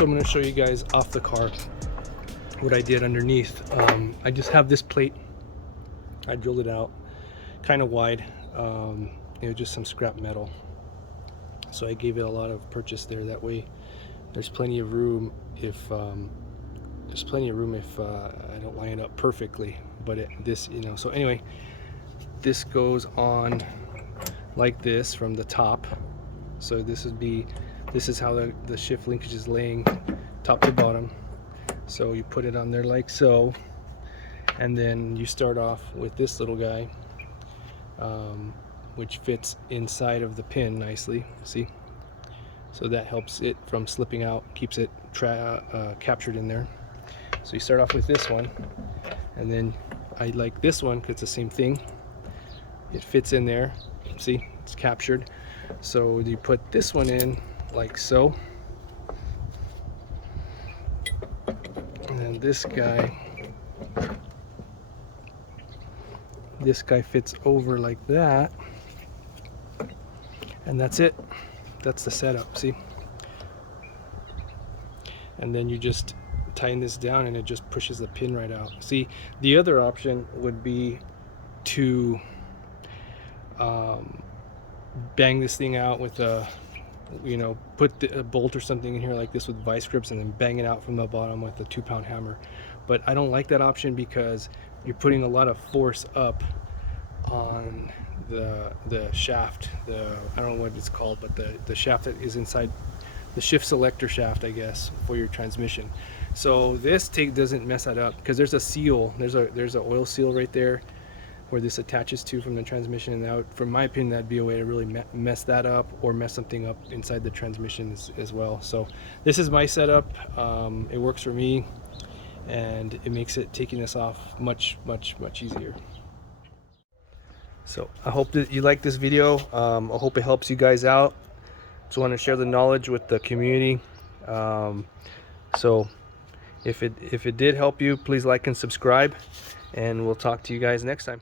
So I'm going to show you guys off the car what I did underneath. I just have this plate. I drilled it out kind of wide. Just some scrap metal. So I gave it a lot of purchase there. That way there's plenty of room if I don't line it up perfectly. But so anyway, this goes on like this from the top. So this is how the shift linkage is laying top to bottom. So you put it on there like so, and then you start off with this little guy, which fits inside of the pin nicely, see? So that helps it from slipping out, keeps it captured in there. So you start off with this one, and then I like this one because it's the same thing. It fits in there, see, it's captured. So you put this one in like so, and then this guy fits over like that, and that's it. That's the setup, see? And then you just tighten this down and it just pushes the pin right out. See, the other option would be to bang this thing out with a, put a bolt or something in here like this with vice grips and then bang it out from the bottom with a 2-pound hammer. But I don't like that option because you're putting a lot of force up on the shaft, I don't know what it's called, but the shaft that is inside the shift selector shaft, I guess, for your transmission. So this doesn't mess that up because there's a seal, there's an oil seal right there where this attaches to from the transmission, and that, from my opinion, that'd be a way to really mess that up or mess something up inside the transmission as well. So this is my setup. It works for me, and it makes taking this off much easier. So I hope that you like this video. I hope it helps you guys out. Just want to share the knowledge with the community. So if it did help you, please like and subscribe, and we'll talk to you guys next time.